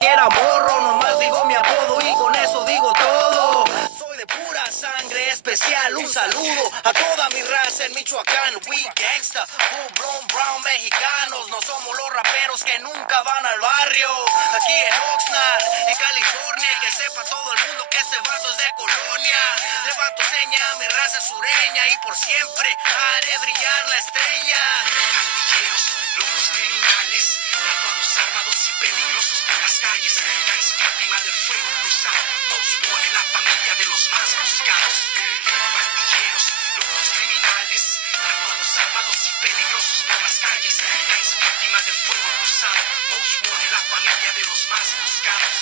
Era morro, nomás digo mi apodo y con eso digo todo. Soy de pura sangre especial, un saludo a toda mi raza en Michoacán. We gangsta, full blown brown mexicanos. No somos los raperos que nunca van al barrio. Aquí en Oxnard, en California, y que sepa todo el mundo que este vato es de Colonia. Levanto seña, mi raza es sureña y por siempre haré brillar la estrella. Pandilleros, locos criminales, tatuados, armados y peligrosos por las calles. Caes víctima del fuego cruzado. Most Wanted, la familia de los más buscados. Pandilleros, locos criminales, tatuados, armados y peligrosos por las calles. Caes víctima del fuego cruzado. Most Wanted, la familia de los más buscados.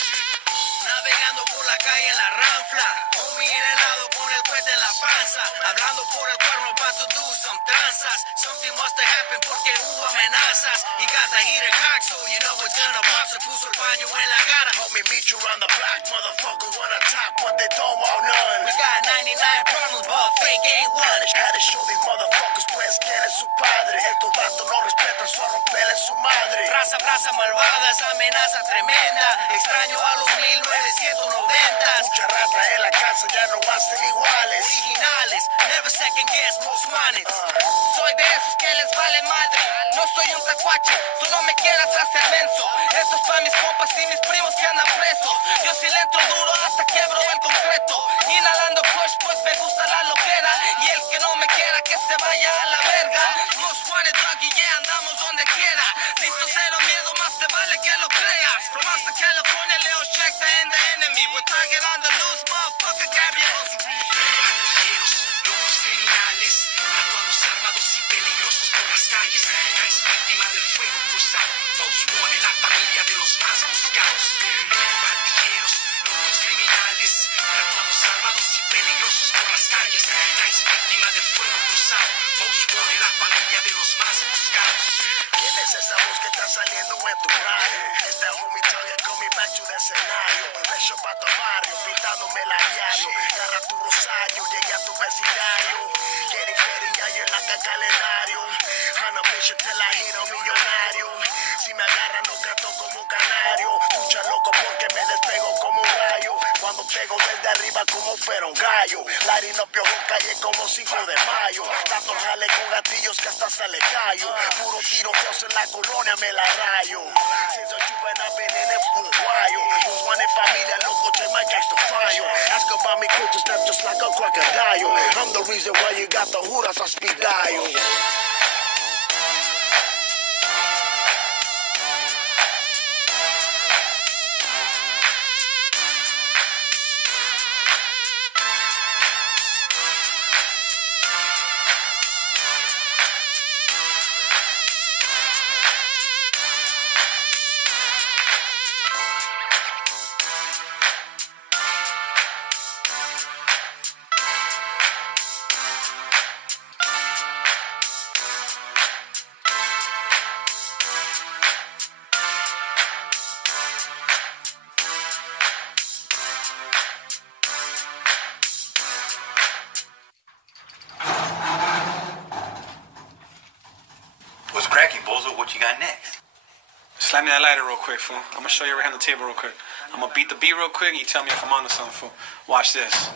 Navegando por la calle en la ranfla, homie en el lado con el cohete en la panza, hablando por el cuerno, about to do some tranzas. Something must have happened porque hubo amenazas. He got the heater cock, so you know it's gonna pop. Se puso el paño en la cara. Homie, meet you around the block, motherfucker wanna top, but they don't want none. We got 99 problems, but fake ain't one. Had to show these motherfuckers pues quién es su padre. Estos vatos no respetan, solo romperle su madre. Raza malvada, esa amenaza tremenda. Extraño a los 1990. Mucha rata en la casa ya no hacen iguales. Originales, never second guess, most wanted. Soy de esos que les vale madre. No soy un tacuache, solo me quieras hacer menso. Esto es pa' mis compas y mis primos que andan presos. Yo sí le entro duro hasta quebro el concreto. Inhalando kush, pues me gusta la loquera. Y el que no me quiera que se vaya a la verga. Most wanted doggy, yeah, andamos donde quiera. Listo, cero miedo, más te vale que lo creas. From hasta California, Leo check the end the enemy. With target on the loose, motherfucker, grab your Pandilleros, locos criminales, tatuados, armados y peligrosos por las calles. Caes víctima del fuego cruzado. Most Wanted, la familia de los más buscados. Pandilleros, locos criminales, tatuados, armados y peligrosos por las calles. Caes víctima del fuego cruzado. Most Wanted, la familia de los más buscados. ¿Quién es esa voz que está saliendo en tu radio? Esta homie talking coming back to the escenario. Pecho pa' tu barrio, pintándome la diario. Agarra tu rosario, llegué a tu vecindario. Getting feria y en la calendario. On a mission till I hit a millonario. Si me agarran no canto como un canario. Escucha loco porque me despego como un rayo. Cuando pego desde arriba como fuera un gallo. Lighting up your whole calle como 5 de mayo. Tanto jale con gatillos que hasta se le callo. Puro tiroteos en la colonia me la rayo. Since a juvenile I've been in it for a while. Most wanted familia loco te my gangsta fire. Ask about me culture step just like a crocodile. I'm the reason why you got the hooters on speed dial. What's cracking, Bozo? What you got next? Slap me that lighter real quick, fool. I'm gonna show you right on the table real quick. I'm gonna beat the beat real quick and you tell me if I'm onto something, fool. Watch this.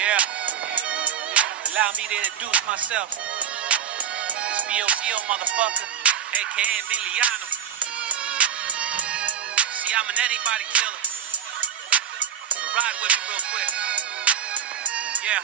Yeah. Allow me to introduce myself. It's BOTO, motherfucker, aka Emiliano. See, I'm an anybody killer. So ride with me real quick. Yeah.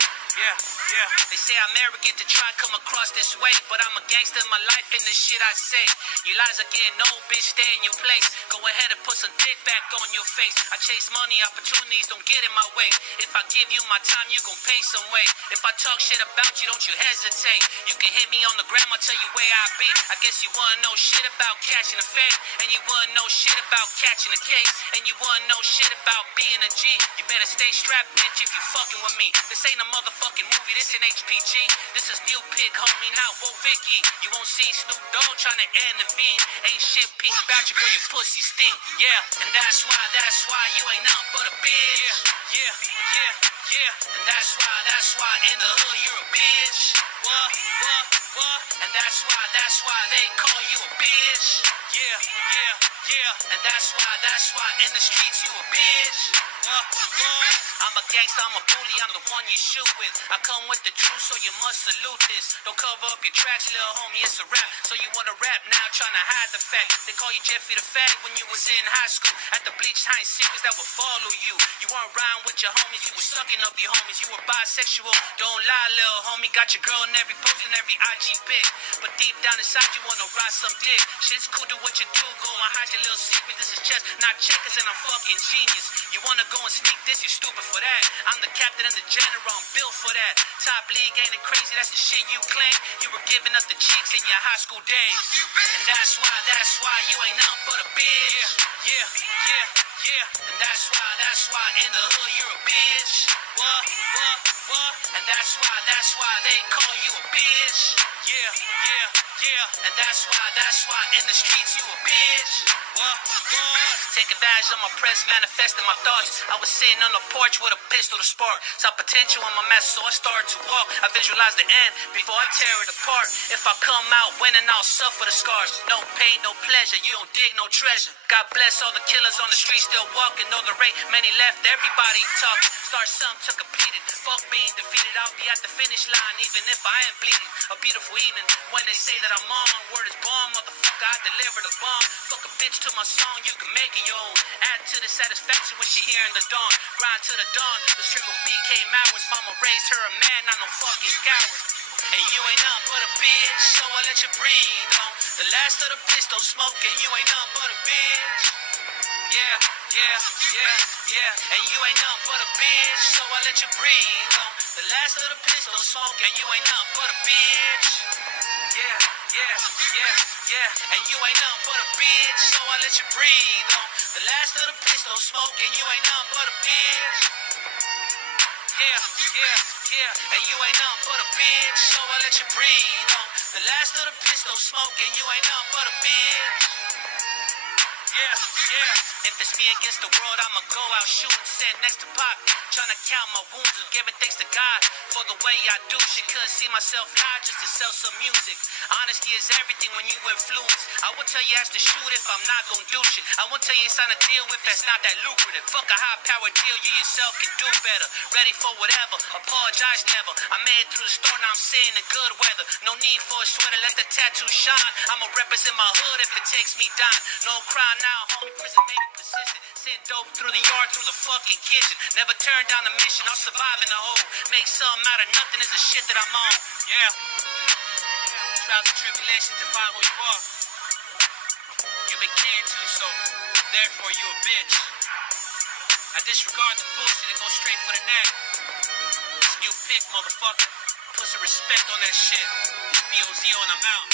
They say I'm arrogant to try and come across this way, but I'm a gangster in my life and the shit I say. You lies are getting old, bitch, stay in your place. Go ahead and put some dick back on your face. I chase money, opportunities don't get in my way. If I give you my time, you gon' pay some way. If I talk shit about you, don't you hesitate. You can hit me on the gram, I'll tell you where I be. I guess you wanna know shit about catching a fade, and you wanna know shit about catching a case, and you wanna know shit about being a G. You better stay strapped, bitch, if you fucking with me. This ain't a motherfucking movie, this ain't HPG. This is New Pig, homie, not Whoa Vicky. You won't see Snoop Dogg trying to intervene. Ain't shit pink about you, girl, your pussy stink. Yeah, and that's why you ain't nothing but a bitch. Yeah. yeah, and that's why in the hood you're a bitch. What? And that's why they call you a bitch. Yeah, and that's why in the streets you a bitch. What? I'm a gangster, I'm a bully, I'm the one you shoot with. I come with the truth, so you must salute this. Don't cover up your tracks, little homie, it's a rap. So you wanna rap now, trying to hide the fact. They call you Jeffy the Fag when you was in high school. At the bleach, hiding secrets that would follow you. You weren't riding with your homies, you were sucking up your homies. You were bisexual, don't lie, little homie. Got your girl in every post and every IG pic. But deep down inside, you wanna ride some dick. Shit's cool, do what you do, go and hide your little secret. This is chess, not checkers, and I'm fucking genius. You wanna go and sneak this, you're stupid for that. I'm the captain and the general, I'm built for that. Top league ain't it crazy, that's the shit you claim. You were giving up the chicks in your high school days. And that's why you ain't nothing but a bitch. Yeah. And that's why in the hood you're a bitch. What? And that's why they call you a bitch. Yeah. And that's why in the streets you a bitch. What? Take advantage of my press, manifesting my thoughts. I was sitting on the porch with a pistol to spark. Saw potential in my mess, so I started to walk. I visualized the end before I tear it apart. If I come out winning, I'll suffer the scars. No pain, no pleasure, you don't dig no treasure. God bless all the killers on the street still walking. Know the rate, many left, everybody talking. Start some to complete it. Fuck being defeated, I'll be at the finish line even if I am bleeding. A beautiful evening when they say that I'm on. Word is born, motherfucker, I deliver the bomb. Fuck a bitch to my song, you can make it your own. Add to the satisfaction when she hearing the dawn. Grind to the dawn, the triple BK hours. Mama raised her a man, not no fucking coward. And you ain't nothing but a bitch, so I let you breathe on. The last of the pistol smoking, you ain't nothing but a bitch. Yeah. And you ain't nothing but a bitch, so I let you breathe on. The last of the pistol smoking, you ain't nothing but a bitch. Yeah. And you ain't nothing but a bitch, so I let you breathe on. The last of the pistol smoking, you ain't nothing but a bitch. Yeah. And you ain't nothing but a bitch, so I let you breathe on. The last of the pistol smoking, you ain't nothing but a bitch. Yeah. If it's me against the world, I'ma go out shooting, sitting next to Pop, trying to count my wounds and giving thanks to God for the way I do shit. Couldn't see myself lie just to sell some music. Honesty is everything when you influence. I will tell you as to shoot if I'm not gonna do shit. I won't tell you sign a deal if that's not that lucrative. Fuck a high power deal, you yourself can do better. Ready for whatever, apologize never. I made it through the storm, now I'm sitting in good weather. No need for a sweater, let the tattoo shine. I'ma represent my hood if it takes me down. No cry now, homie, prison made me persistent. Send dope through the yard, through the fucking kitchen. Never turn down the mission, I'll survive in the hole. Make something out of nothing is the shit that I'm on. Yeah. Trials and tribulations to find who you are. You've been cared to, so therefore you a bitch. I disregard the bullshit and go straight for the neck. It's new pick, motherfucker. Put some respect on that shit. It's BOZO and I'm out.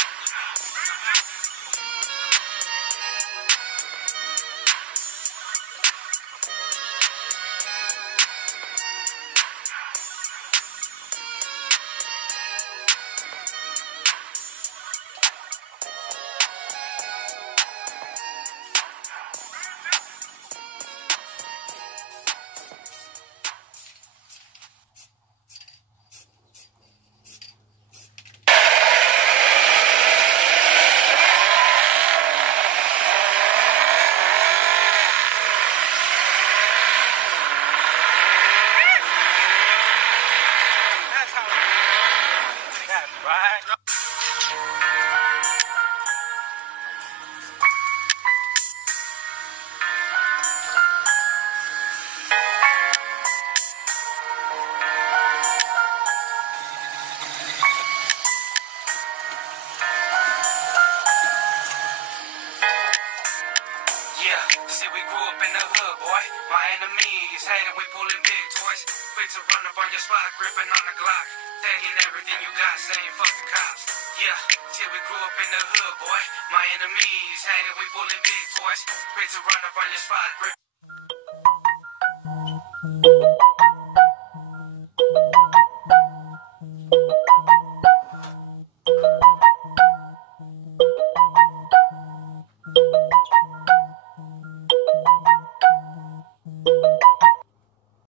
See, we grew up in the hood, boy. My enemies hating, we pulling big toys. Quick to run up on your spot, gripping on the Glock. Taking everything you got, saying fuck the cops. Yeah, see, we grew up in the hood, boy. My enemies hating, we pulling big toys. Quick to run up on your spot, grip.